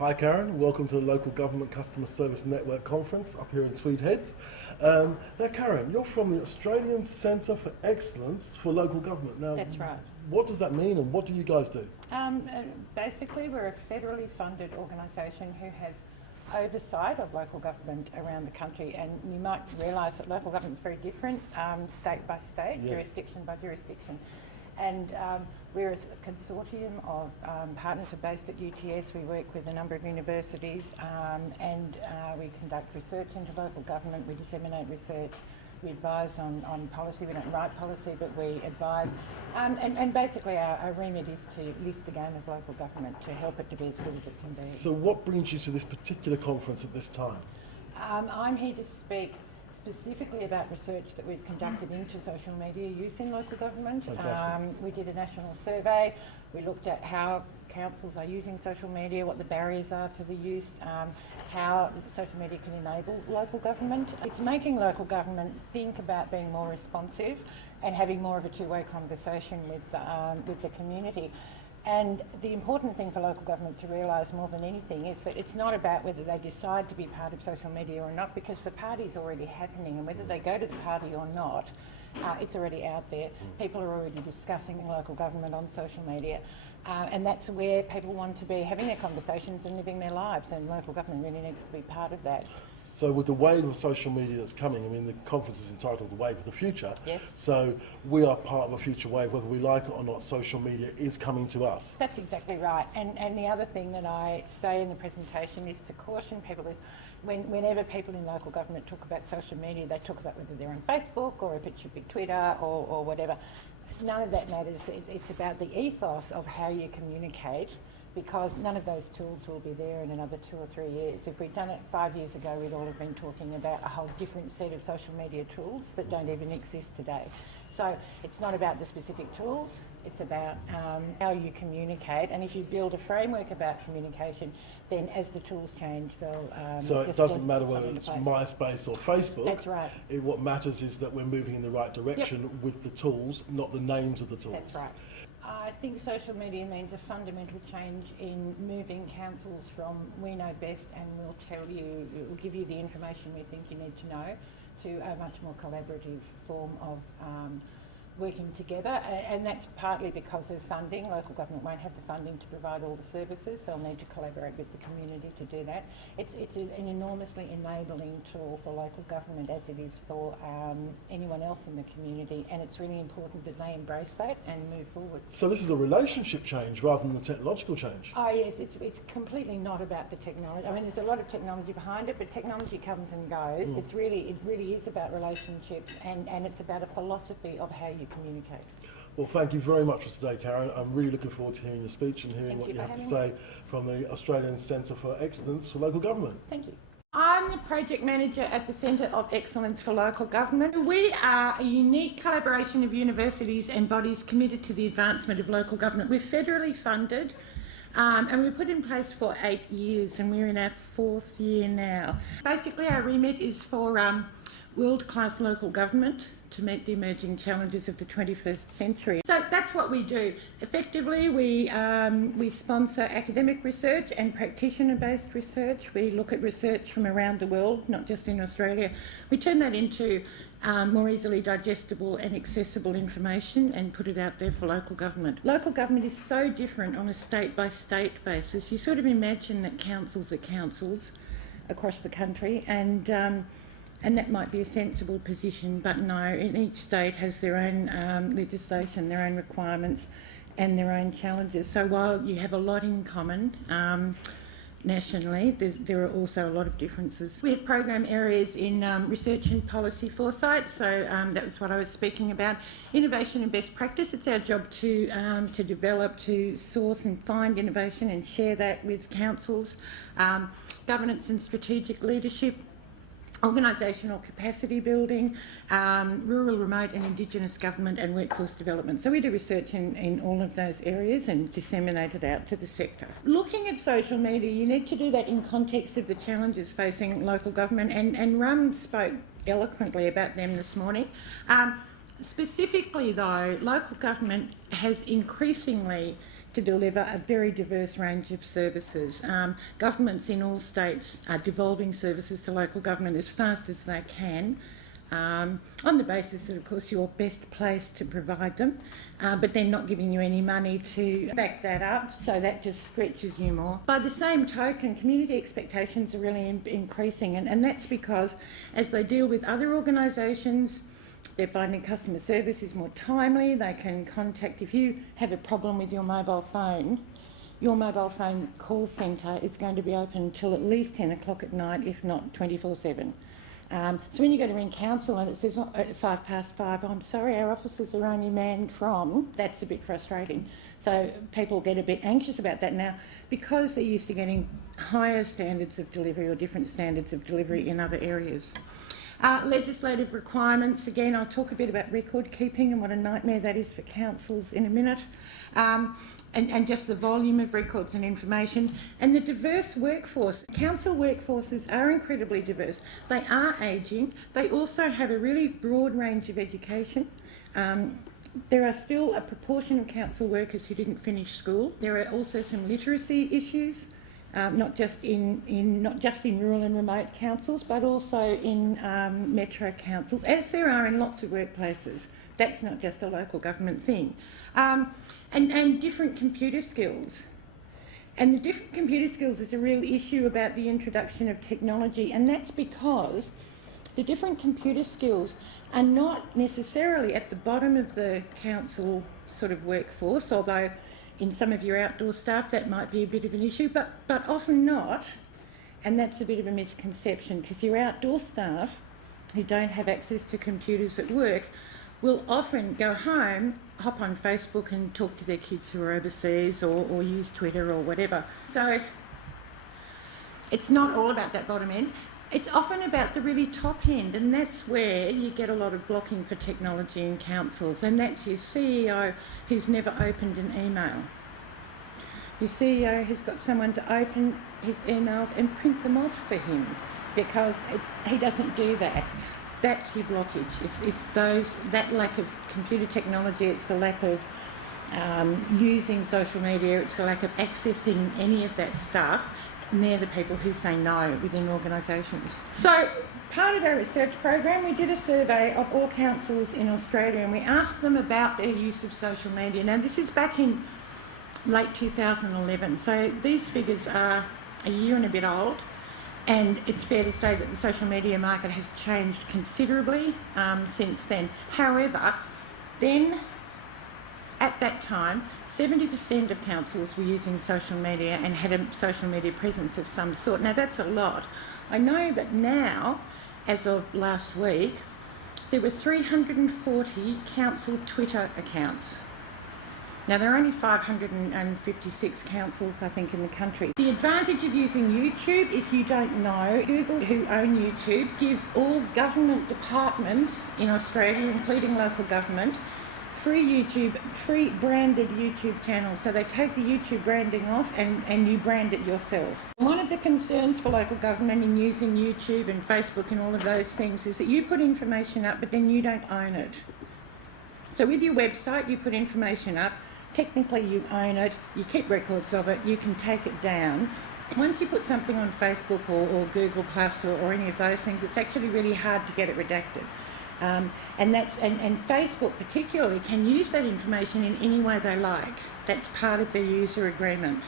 Hi Karen, welcome to the Local Government Customer Service Network Conference up here in Tweed Heads. Now Karen, you're from the Australian Centre for Excellence for Local Government. Now, That's right. What does that mean and what do you guys do? Basically, we're a federally funded organisation who has oversight of local government around the country, and you might realise that local government is very different, state by state, Yes. jurisdiction by jurisdiction. And we're a consortium of partners who are based at UTS. We work with a number of universities and we conduct research into local government. We disseminate research. We advise on policy. We don't write policy, but we advise. And basically our remit is to lift the game of local government, to help it to be as good as it can be. So what brings you to this particular conference at this time? I'm here to speak specifically about research that we've conducted into social media use in local government. We did a national survey. We looked at how councils are using social media, what the barriers are to the use, how social media can enable local government. It's making local government think about being more responsive and having more of a two-way conversation with the community. And the important thing for local government to realise more than anything is that it's not about whether they decide to be part of social media or not, because the party's already happening, and whether they go to the party or not, it's already out there. People are already discussing local government on social media. And that's where people want to be having their conversations and living their lives, and local government really needs to be part of that. So with the wave of social media that's coming, I mean, the conference is entitled The Wave of the Future. Yes. So we are part of a future wave, whether we like it or not. Social media is coming to us. That's exactly right. And the other thing that I say in the presentation is to caution people is whenever people in local government talk about social media, they talk about whether they're on Facebook or if it should be Twitter or whatever. None of that matters. It's about the ethos of how you communicate, because none of those tools will be there in another 2 or 3 years. If we'd done it 5 years ago, we'd all have been talking about a whole different set of social media tools that don't even exist today. So it's not about the specific tools, it's about how you communicate. And if you build a framework about communication, then as the tools change, they'll So it doesn't matter whether it's MySpace or Facebook. That's right. What matters is that we're moving in the right direction with the tools, not the names of the tools. That's right. I think social media means a fundamental change in moving councils from we know best and we'll tell you, we'll give you the information we think you need to know, to a much more collaborative form of working together, and that's partly because of funding. Local government won't have the funding to provide all the services. They'll need to collaborate with the community to do that. It's an enormously enabling tool for local government, as it is for anyone else in the community, and it's really important that they embrace that and move forward. So this is a relationship change rather than a technological change? Oh yes, it's completely not about the technology. I mean, there's a lot of technology behind it, but technology comes and goes. It really is about relationships, and it's about a philosophy of how you communicate. Well, thank you very much for today, Karen. I'm really looking forward to hearing your speech and hearing what you have to say from the Australian Centre for Excellence for Local Government. Thank you. I'm the project manager at the Centre of Excellence for Local Government. We are a unique collaboration of universities and bodies committed to the advancement of local government. We're federally funded and we were put in place for 8 years, and we're in our 4th year now. Basically, our remit is for world-class local government to meet the emerging challenges of the 21st century. So that's what we do. Effectively, we sponsor academic research and practitioner-based research. We look at research from around the world, not just in Australia. We turn that into more easily digestible and accessible information and put it out there for local government. Local government is so different on a state-by-state basis. You sort of imagine that councils are councils across the country, and that might be a sensible position, but no, each state has their own legislation, their own requirements and their own challenges. So while you have a lot in common nationally, there are also a lot of differences. We have program areas in research and policy foresight, so that was what I was speaking about. Innovation and best practice, it's our job to develop, to source and find innovation and share that with councils. Governance and strategic leadership, organisational capacity building, rural, remote and Indigenous government and workforce development. So we do research in all of those areas and disseminate it out to the sector. Looking at social media, you need to do that in context of the challenges facing local government, and Rum spoke eloquently about them this morning. Specifically though, local government has increasingly to deliver a very diverse range of services. Governments in all states are devolving services to local government as fast as they can, on the basis that, of course, you're best placed to provide them, but they're not giving you any money to back that up, so that just stretches you more. By the same token, community expectations are really increasing, and that's because as they deal with other organisations, they're finding customer service is more timely. They can contact, if you have a problem with your mobile phone call centre is going to be open till at least 10 o'clock at night, if not 24/7. So when you go to ring council and it says at 5:05, I'm sorry, our offices are only manned from, that's a bit frustrating. So people get a bit anxious about that now because they're used to getting higher standards of delivery or different standards of delivery in other areas. Legislative requirements, again, I'll talk a bit about record keeping and what a nightmare that is for councils in a minute, and just the volume of records and information, and the diverse workforce. Council workforces are incredibly diverse. They are ageing. They also have a really broad range of education. There are still a proportion of council workers who didn't finish school. There are also some literacy issues. Not just in rural and remote councils, but also in metro councils, as there are in lots of workplaces. That's not just a local government thing. And different computer skills. And the different computer skills is a real issue about the introduction of technology, and that's because the different computer skills are not necessarily at the bottom of the council sort of workforce, although in some of your outdoor staff that might be a bit of an issue, but often not, and that's a bit of a misconception, because your outdoor staff who don't have access to computers at work will often go home, hop on Facebook and talk to their kids who are overseas, or use Twitter or whatever. So it's not all about that bottom end. It's often about the really top end, and that's where you get a lot of blocking for technology in councils, and that's your CEO who's never opened an email. Your CEO who's got someone to open his emails and print them off for him, because he doesn't do that. That's your blockage. It's that lack of computer technology, it's the lack of using social media, it's the lack of accessing any of that stuff. And they're the people who say no within organisations. So part of our research program, we did a survey of all councils in Australia, and we asked them about their use of social media. Now this is back in late 2011, so these figures are a year and a bit old, and it's fair to say that the social media market has changed considerably since then. However, then at that time, 70% of councils were using social media and had a social media presence of some sort. Now that's a lot. I know that now, as of last week, there were 340 council Twitter accounts. Now there are only 556 councils, I think, in the country. The advantage of using YouTube, if you don't know, Google, who own YouTube, give all government departments in Australia, including local government, free branded YouTube channels. So they take the YouTube branding off and you brand it yourself. One of the concerns for local government in using YouTube and Facebook and all of those things is that you put information up but then you don't own it. So with your website you put information up, technically you own it, you keep records of it, you can take it down. Once you put something on Facebook or Google Plus or any of those things, it's actually really hard to get it redacted. And Facebook particularly can use that information in any way they like. That's part of their user agreement.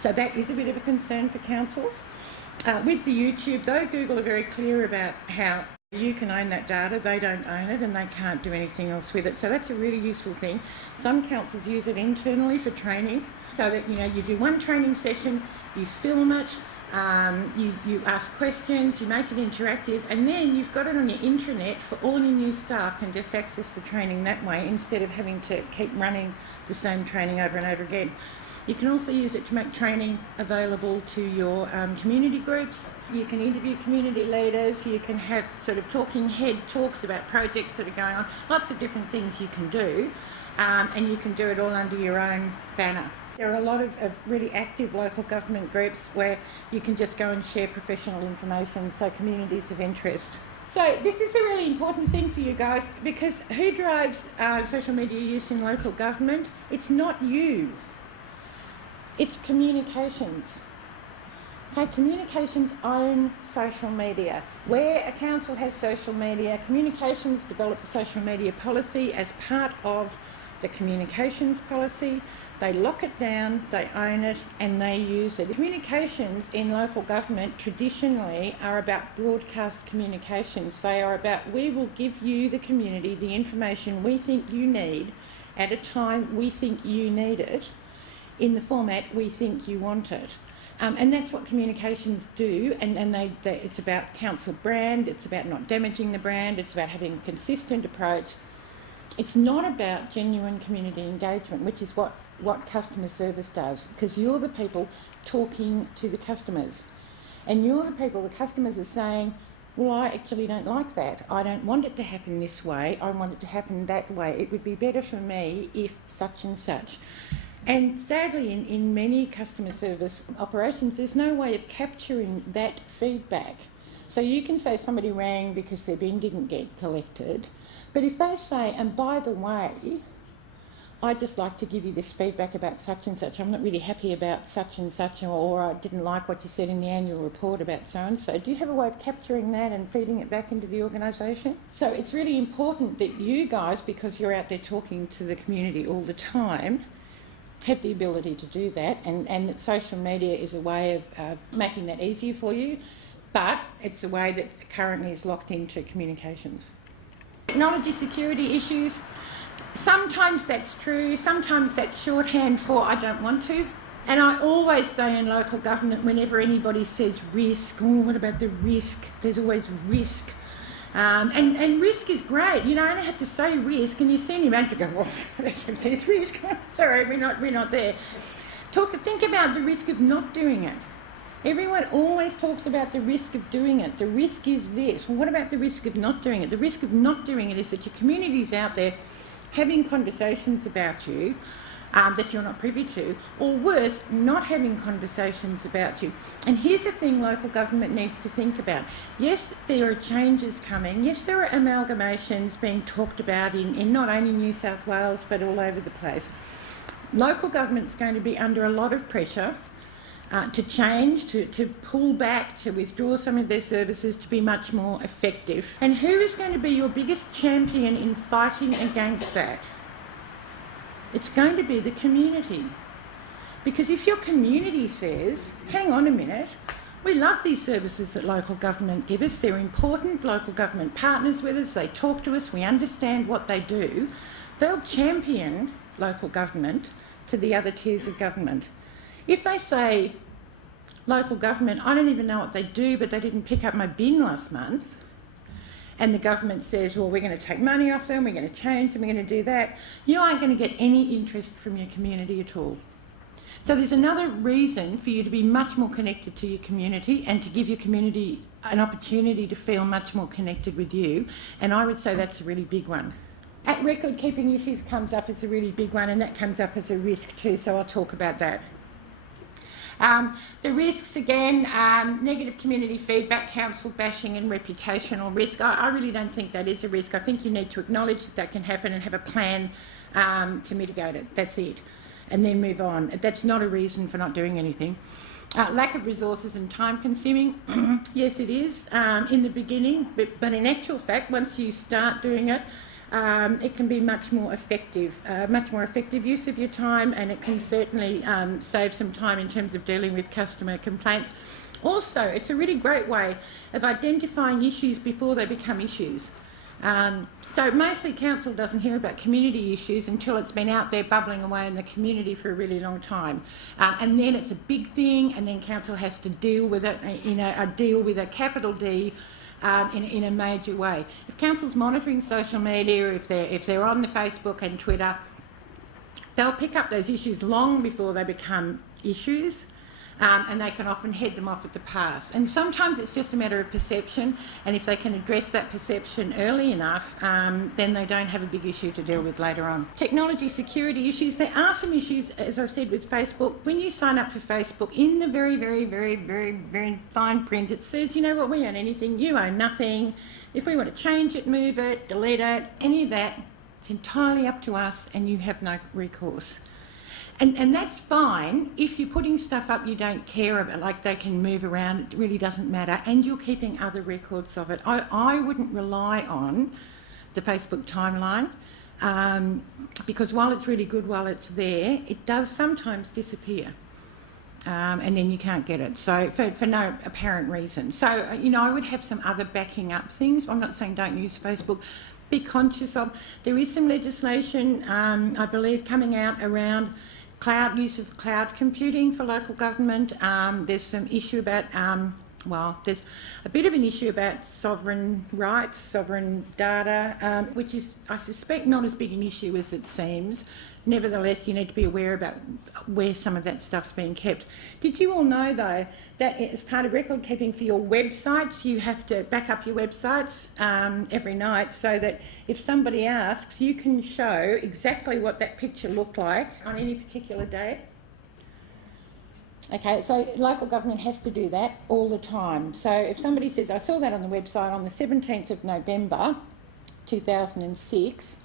So that is a bit of a concern for councils. With the YouTube though, Google are very clear about how you can own that data, they don't own it, and they can't do anything else with it. So that's a really useful thing. Some councils use it internally for training, so that you do one training session, you film it, you ask questions, you make it interactive, and then you've got it on your intranet for all your new staff can just access the training that way instead of having to keep running the same training over and over again. You can also use it to make training available to your community groups. You can interview community leaders, you can have sort of talking head talks about projects that are going on, lots of different things you can do, and you can do it all under your own banner. There are a lot of really active local government groups where you can just go and share professional information, so communities of interest. So this is a really important thing for you guys, because who drives social media use in local government? It's not you. It's communications. Okay, communications own social media. Where a council has social media, communications develop a social media policy as part of the communications policy. They lock it down, they own it, and they use it. Communications in local government traditionally are about broadcast communications. They are about, we will give you, the community, the information we think you need at a time we think you need it, in the format we think you want it. And that's what communications do, and it's about council brand, it's about not damaging the brand, it's about having a consistent approach. It's not about genuine community engagement, which is what customer service does, because you're the people talking to the customers. And you're the people, the customers are saying, well, I actually don't like that. I don't want it to happen this way, I want it to happen that way. It would be better for me if such and such. And sadly, in many customer service operations, there's no way of capturing that feedback. So you can say somebody rang because their bin didn't get collected, but if they say, and by the way, I'd just like to give you this feedback about such and such, I'm not really happy about such and such, or I didn't like what you said in the annual report about so and so, do you have a way of capturing that and feeding it back into the organisation? So it's really important that you guys, because you're out there talking to the community all the time, have the ability to do that, and that social media is a way of making that easier for you, but it's a way that currently is locked into communications. Technology security issues, sometimes that's true, sometimes that's shorthand for I don't want to. And I always say in local government, whenever anybody says risk, oh, what about the risk? There's always risk. And risk is great. You don't have to say risk, and you see an image, you go, well, there's risk. Sorry, we're not there. Think about the risk of not doing it. Everyone always talks about the risk of doing it. The risk is this. Well, what about the risk of not doing it? The risk of not doing it is that your community's out there having conversations about you that you're not privy to, or worse, not having conversations about you. And here's the thing local government needs to think about. Yes, there are changes coming. Yes, there are amalgamations being talked about in not only New South Wales but all over the place. Local government's going to be under a lot of pressure to change, to pull back, to withdraw some of their services to be much more effective. And who is going to be your biggest champion in fighting against that? It's going to be the community. Because if your community says, hang on a minute, we love these services that local government give us, they're important, local government partners with us, they talk to us, we understand what they do, they'll champion local government to the other tiers of government. If they say, local government, I don't even know what they do, but they didn't pick up my bin last month, and the government says, well, we're going to take money off them, we're going to change them, we're going to do that, you aren't going to get any interest from your community at all. So there's another reason for you to be much more connected to your community and to give your community an opportunity to feel much more connected with you, and I would say that's a really big one. Record keeping issues comes up as a really big one, and that comes up as a risk too, so I'll talk about that. The risks, again, negative community feedback, council bashing and reputational risk. I really don't think that is a risk. I think you need to acknowledge that can happen and have a plan to mitigate it. That's it. And then move on. That's not a reason for not doing anything. Lack of resources and time consuming. Yes, it is in the beginning, but in actual fact, once you start doing it, it can be much more effective use of your time, and it can certainly save some time in terms of dealing with customer complaints. Also, it's a really great way of identifying issues before they become issues. So mostly council doesn't hear about community issues until it's been out there bubbling away in the community for a really long time. And then it's a big thing, and then council has to deal with it, deal with a capital D, in a major way. If council's monitoring social media, if they're on the Facebook and Twitter, they'll pick up those issues long before they become issues, and they can often head them off at the pass. And sometimes it's just a matter of perception, and if they can address that perception early enough, then they don't have a big issue to deal with later on. Technology security issues. There are some issues, as I said, with Facebook. When you sign up for Facebook, in the very, very, very, very, very fine print, it says, you know what, we own anything, you own nothing. If we want to change it, move it, delete it, any of that, it's entirely up to us, and you have no recourse. And that's fine if you're putting stuff up you don't care about, like they can move around, it really doesn't matter, and you're keeping other records of it. I wouldn't rely on the Facebook timeline because while it's really good while it's there, it does sometimes disappear. And then you can't get it, so for no apparent reason. So, you know, I would have some other backing up things. I'm not saying don't use Facebook. Be conscious of, there is some legislation, I believe, coming out around use of cloud computing for local government. There's some issue about, there's a bit of an issue about sovereign rights, sovereign data, which is, I suspect, not as big an issue as it seems. Nevertheless, you need to be aware about where some of that stuff's being kept. Did you all know, though, that as part of record keeping for your websites, you have to back up your websites every night so that if somebody asks, you can show exactly what that picture looked like on any particular day? Okay, so local government has to do that all the time. So if somebody says, I saw that on the website on the 17th of November 2006,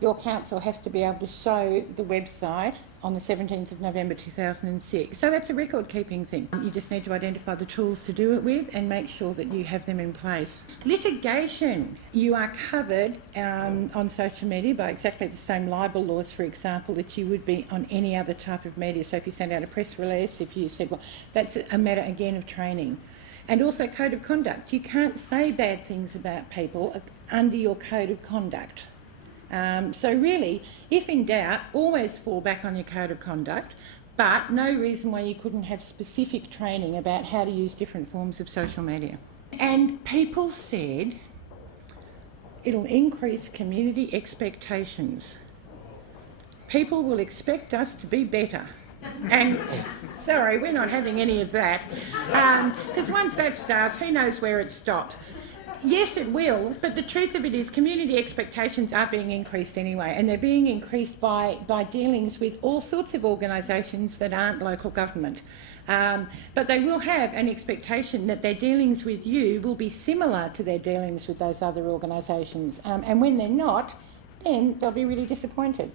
your council has to be able to show the website on the 17th of November 2006. So that's a record keeping thing. You just need to identify the tools to do it with and make sure that you have them in place. Litigation. You are covered on social media by exactly the same libel laws, for example, that you would be on any other type of media. So if you send out a press release, if you said, well, that's a matter again of training. And also code of conduct. You can't say bad things about people under your code of conduct. So really, if in doubt, always fall back on your code of conduct, but no reason why you couldn't have specific training about how to use different forms of social media. And people said it'll increase community expectations. People will expect us to be better. And sorry, we're not having any of that. Because once that starts, who knows where it stops. Yes, it will, but the truth of it is community expectations are being increased anyway, and they're being increased by dealings with all sorts of organisations that aren't local government. But they will have an expectation that their dealings with you will be similar to their dealings with those other organisations. And when they're not, then they'll be really disappointed.